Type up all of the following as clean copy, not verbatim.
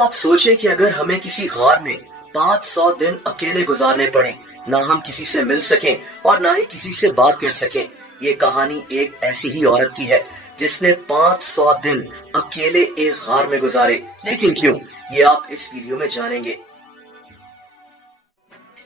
आप सोचें कि अगर हमें किसी गार में 500 दिन अकेले गुजारने पड़े, ना हम किसी से मिल सकें और ना ही किसी से बात कर सकें। ये कहानी एक ऐसी ही औरत की है जिसने 500 दिन अकेले एक गार में गुजारे। लेकिन क्यों, ये आप इस वीडियो में जानेंगे।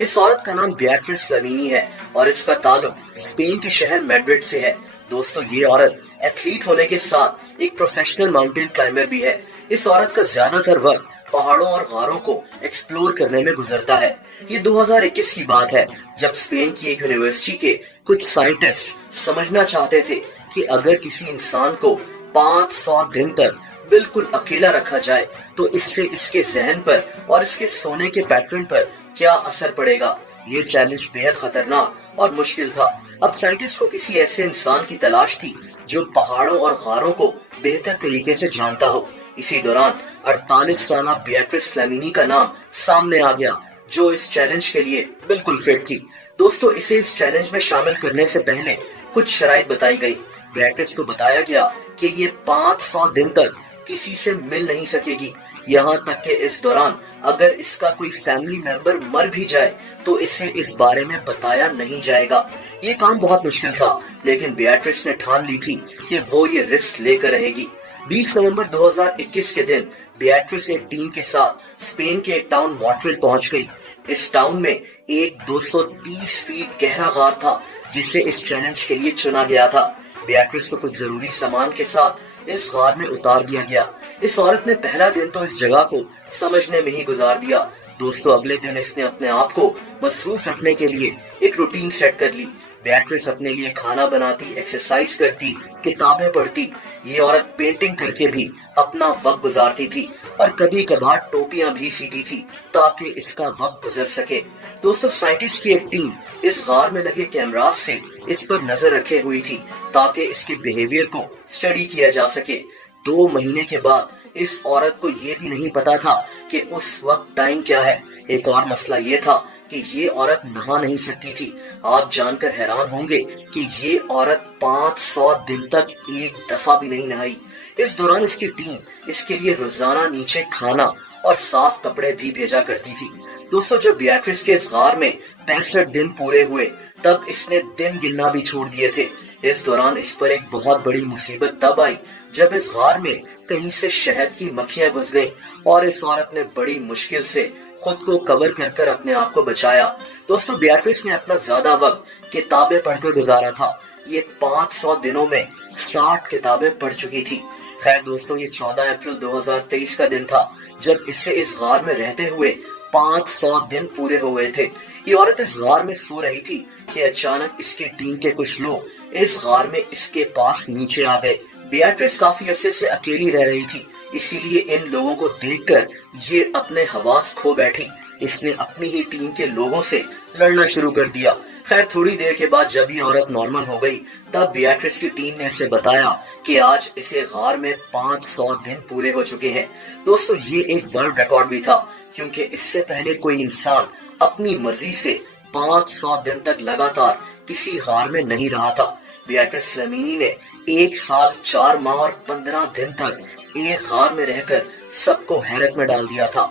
इस औरत का नाम बेatrice फ्लेमिनी है और इसका ताल्लुक स्पेन के शहर मैड्रिड से है। दोस्तों, ये औरत एथलीट होने के साथ एक प्रोफेशनल माउंटेन क्लाइंबर भी है। इस औरत का ज्यादातर वक्त पहाड़ों और गारों को एक्सप्लोर करने में गुजरता है। ये 2021 की बात है, जब स्पेन की एक यूनिवर्सिटी के कुछ साइंटिस्ट समझना चाहते थे कि अगर किसी इंसान को 500 दिन तक बिल्कुल अकेला रखा जाए तो इससे इसके जहन पर और इसके सोने के पैटर्न पर क्या असर पड़ेगा। ये चैलेंज बेहद खतरनाक और मुश्किल था। अब साइंटिस्ट को किसी ऐसे इंसान की तलाश थी जो पहाड़ों और गारों को बेहतर तरीके से जानता हो। इसी दौरान 48 साल बेatrice फ्लेमिनी का नाम सामने आ गया, जो इस चैलेंज के लिए बिल्कुल फिट थी। दोस्तों, इसे इस चैलेंज में शामिल करने से पहले कुछ शराइत बताई गई। बेatrice को बताया गया कि ये 500 दिन तक किसी से मिल नहीं सकेगी, यहाँ तक कि इस दौरान अगर इसका कोई फैमिली मेंबर मर भी जाए तो इसे इस बारे में बताया नहीं जाएगा। ये काम बहुत मुश्किल था, लेकिन बेatrice ने ठान ली थी कि वो ये रिस्क लेकर रहेगी। 20 नवंबर 2021 के दिन बेatrice एक टीम के साथ स्पेन के एक टाउन मॉन्ट्रियल पहुंच गई। इस टाउन में एक 230 फीट गहरा गार था जिसे इस चैलेंज के लिए चुना गया था। बेatrice को कुछ जरूरी सामान के साथ इस गार में उतार दिया गया। इस औरत ने पहला दिन तो इस जगह को समझने में ही गुजार दिया। दोस्तों, अगले दिन इसने अपने आप को मसरूफ रखने के लिए एक रूटीन सेट कर ली। बेatrice अपने लिए खाना बनाती, एक्सरसाइज करती, किताबें पढ़ती। ये औरत पेंटिंग करके भी अपना वक्त गुजारती थी और कभी कभार टोपियां भी सीती थी ताकि इसका वक्त गुजर सके। दोस्तों, साइंटिस्ट की एक टीम इस गार में लगे कैमरास से इस पर नजर रखे हुई थी ताकि इसके बिहेवियर को स्टडी किया जा सके। 2 महीने के बाद इस औरत को ये भी नहीं पता था कि उस वक्त टाइम क्या है। एक और मसला ये था कि ये औरत नहा नहीं सकती थी। आप जानकर हैरान होंगे कि ये औरत 500 दिन तक एक दफा भी नहीं नहाई। इस दौरान इसकी टीम इसके लिए रोजाना नीचे खाना और साफ कपड़े भी भेजा करती थी। दोस्तों, जब बेatrice के इस गार में 65 दिन पूरे हुए तब इसने दिन गिनना भी छोड़ दिए थे। इस दौरान इस पर एक बहुत बड़ी मुसीबत तब आई जब इस गार में कहीं से शहद की मक्खियां घुस गईं और इस औरत ने बड़ी मुश्किल से खुद को कवर कर अपने आप को बचाया। दोस्तों, बेatrice ने अपना ज्यादा वक्त किताबें पढ़कर गुजारा था। ये 500 दिनों में 60 किताबें पढ़ चुकी थी। खैर दोस्तों, ये 14 अप्रैल 2023 का दिन था जब इसे इस गार में रहते हुए 500 दिन पूरे हो गए थे। ये औरत इस गार में सो रही थी कि अचानक इसकी टीम के कुछ लोग इस गार में इसके पास नीचे आ गए। बेatrice काफी अरसे से अकेली रह रही थी, इसीलिए इन लोगों को देखकर ये अपने हवास खो बैठी। इसने अपनी ही टीम के लोगों से लड़ना शुरू कर दिया। खैर, थोड़ी देर के बाद जब ये औरत नॉर्मल हो गई तब बेatrice की टीम ने इसे बताया कि आज इसे गार में 500 दिन पूरे हो चुके हैं। दोस्तों, ये एक वर्ल्ड रिकॉर्ड भी था क्योंकि इससे पहले कोई इंसान अपनी मर्जी से 500 दिन तक लगातार किसी गार में नहीं रहा था। बेatrice फ्लेमिनी ने 1 साल 4 माह और 15 दिन तक एक गार में रहकर सबको हैरत में डाल दिया था।